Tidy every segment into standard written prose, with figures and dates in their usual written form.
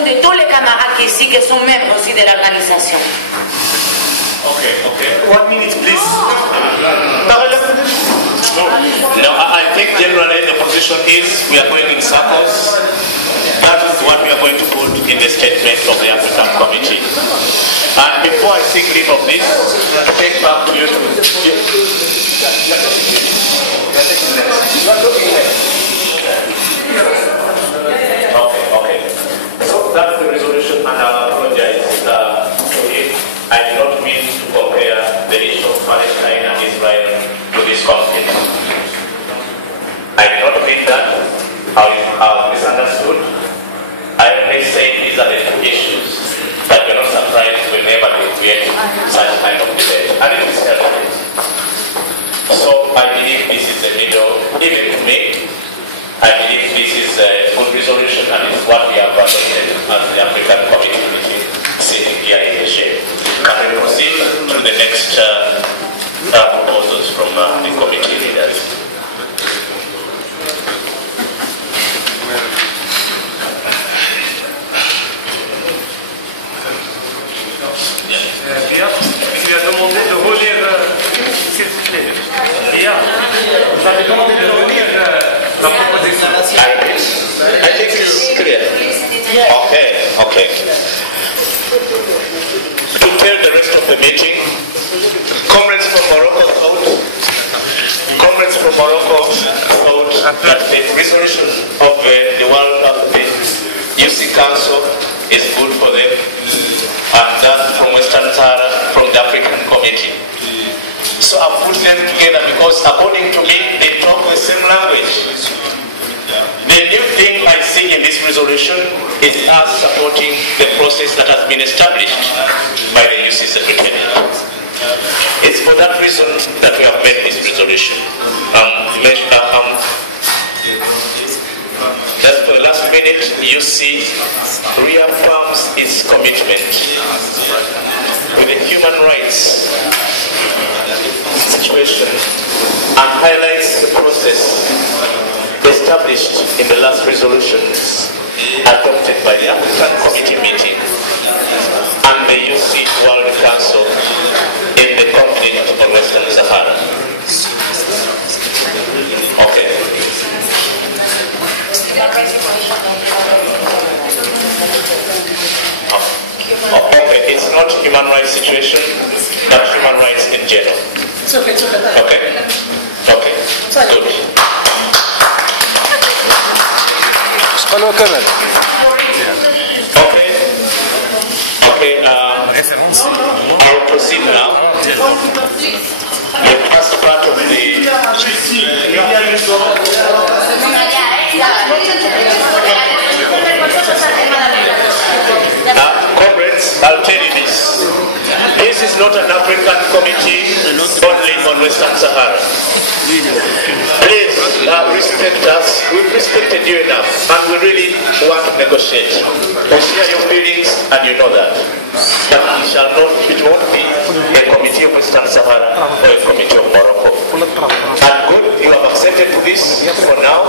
l'organisation de tous les camarades ici qui sont membres aussi de l'organisation. Okay. 1 minute, please. No, I think generally the position is we are going in circles. That is what we are going to put in the statement of the African Committee. And before I take leave of this, I take back to you to... Okay. So that's the resolution, and I apologize to him. I do not mean to compare the issue of Palestine and Israel to this conflict. I did not mean that. I have misunderstood. I only say these are the two issues that we're not surprised whenever we create such kind of debate. And it is relevant. So I believe this is the middle, even to me. I believe this is a good resolution, and it's what we have adopted as the African Committee meeting sitting here in the shade. Can we proceed to the next proposals from the committee leaders? Tu as demandé de relire, s'il vous plaît. Vous avez demandé de relire la proposition. I think it's clear. Okay. To tell the rest of the meeting, comrades from Morocco thought that the resolution of the World of the UC Council is good for them, and that from Western Sahara, from the African Committee. So I put them together because according to me, they talk the same language. The new thing I see in this resolution is us supporting the process that has been established by the UC Secretariat. It's for that reason that we have made this resolution. That for the last minute, UC reaffirms its commitment with the human rights situation and highlights the process established in the last resolutions adopted by the African Committee meeting and the UC World Council in the conflict of Western Sahara. Okay. Okay, it's not human rights situation, but human rights in general. It's okay. Okay, good. Hello, Kevin. Okay, I'll proceed now. The first part of the... Comrades, I'll tell you this. This is not an African committee only on Western Sahara. Please respect us. We've respected you enough, and we really want to negotiate. We share your feelings, and you know that. But it won't be a committee of Western Sahara or a committee of Morocco. And good, you have accepted this for now.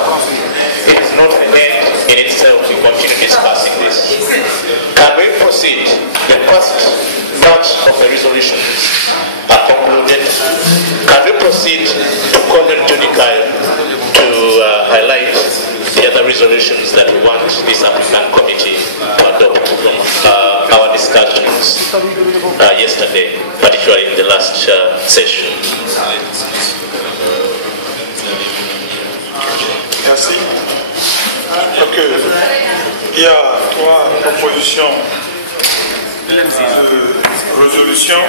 It is not an end in itself to continue discussing this. Can we proceed? The first batch of the resolutions are concluded. Can we proceed to call on Johnny Kyle to highlight the other resolutions that we want this African Committee to adopt from our discussions yesterday, particularly in the last session? Merci. Donc, il y a 3 propositions de résolution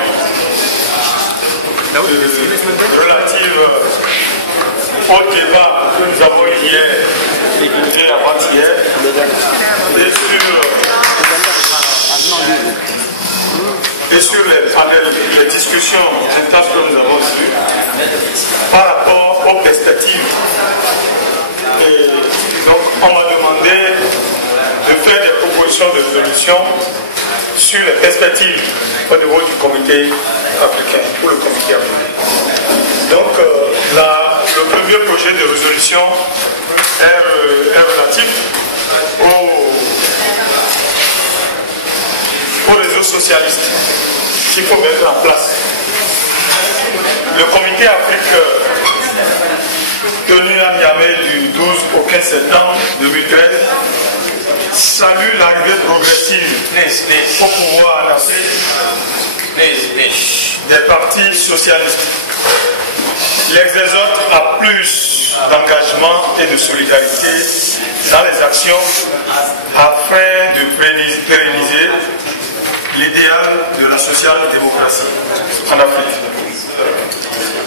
relatives au débat que nous avons hier et avant-hier et sur les panels, les discussions intenses que nous avons eues par rapport aux perspectives. Et donc, on m'a demandé de faire des propositions de résolution sur les perspectives au niveau du comité africain, ou le comité africain. Donc, le premier projet de résolution est relatif réseau socialiste qu'il faut mettre en place. Le comité Afrique tenu à Niamey du 12 au 15 septembre 2013 salue l'arrivée progressive au pouvoir en Afrique des partis socialistes. Les exhorte à plus d'engagement et de solidarité dans les actions afin de pérenniser l'idéal de la social-démocratie en Afrique.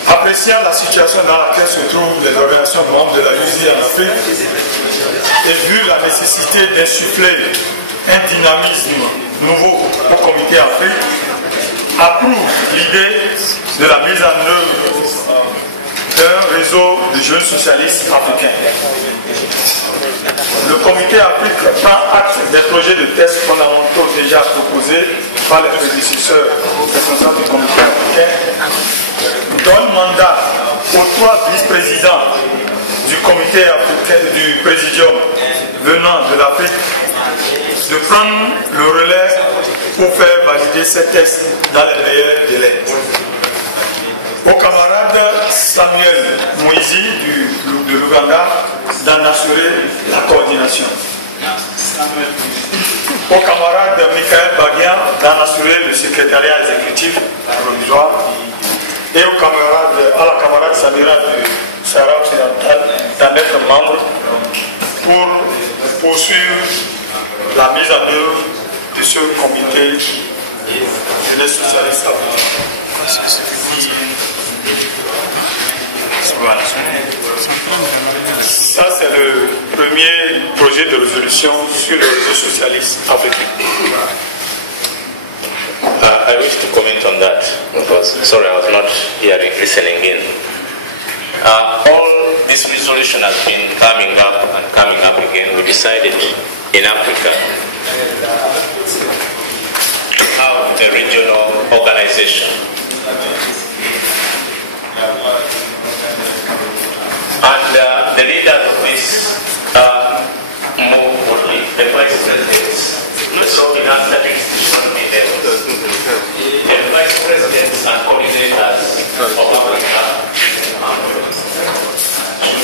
Appréciant la situation dans laquelle se trouvent les organisations membres de la USI en Afrique et vu la nécessité d'insuffler un dynamisme nouveau au comité Afrique, approuve l'idée de la mise en œuvre d'un réseau de jeunes socialistes africains. Le comité Afrique prend acte des projets de tests fondamentaux déjà proposés par les prédécesseurs responsables du comité africain, donne mandat aux 3 vice-présidents du comité africain, du présidium venant de l'Afrique, de prendre le relais pour faire valider ces tests dans les meilleurs délais. Au camarade Samuel Moïsi de l'Ouganda d'en assurer la coordination. Au camarade Michael Baguian d'en assurer le secrétariat exécutif provisoire. Et à la camarade Samira du Sahara occidental d'en être membre pour poursuivre la mise en œuvre de ce comité des socialistes africains. Ça, c'est le premier projet de résolution sur le réseau socialiste africain. I wish to comment on that because, sorry, I was not listening in. All this resolution has been coming up again. We decided in Africa to have a regional organization. And the leader of this move would be the vice presidents. So in our statutes, the vice presidents and coordinators of Africa should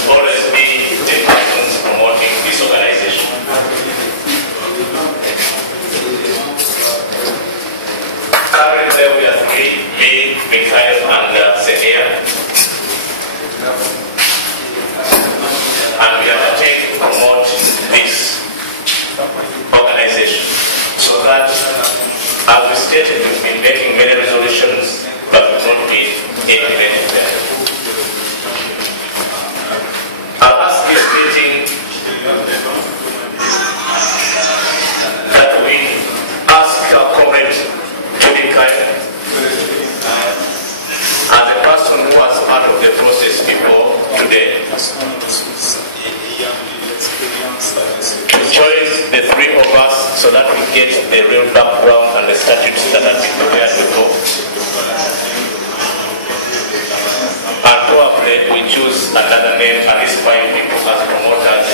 always be the persons promoting this organization. Currently, we are 3, me, Mikhail, and Senia. And we undertake to promote this organization so that, as we stated, we've been making many resolutions but we've not been implemented them. I'll ask this meeting that we ask our comrade Judy Kaya as a person who was part of the process before today to join the 3 of us so that we get the real background and the statutes that have been prepared before. And probably we choose another name and these 5 people as promoters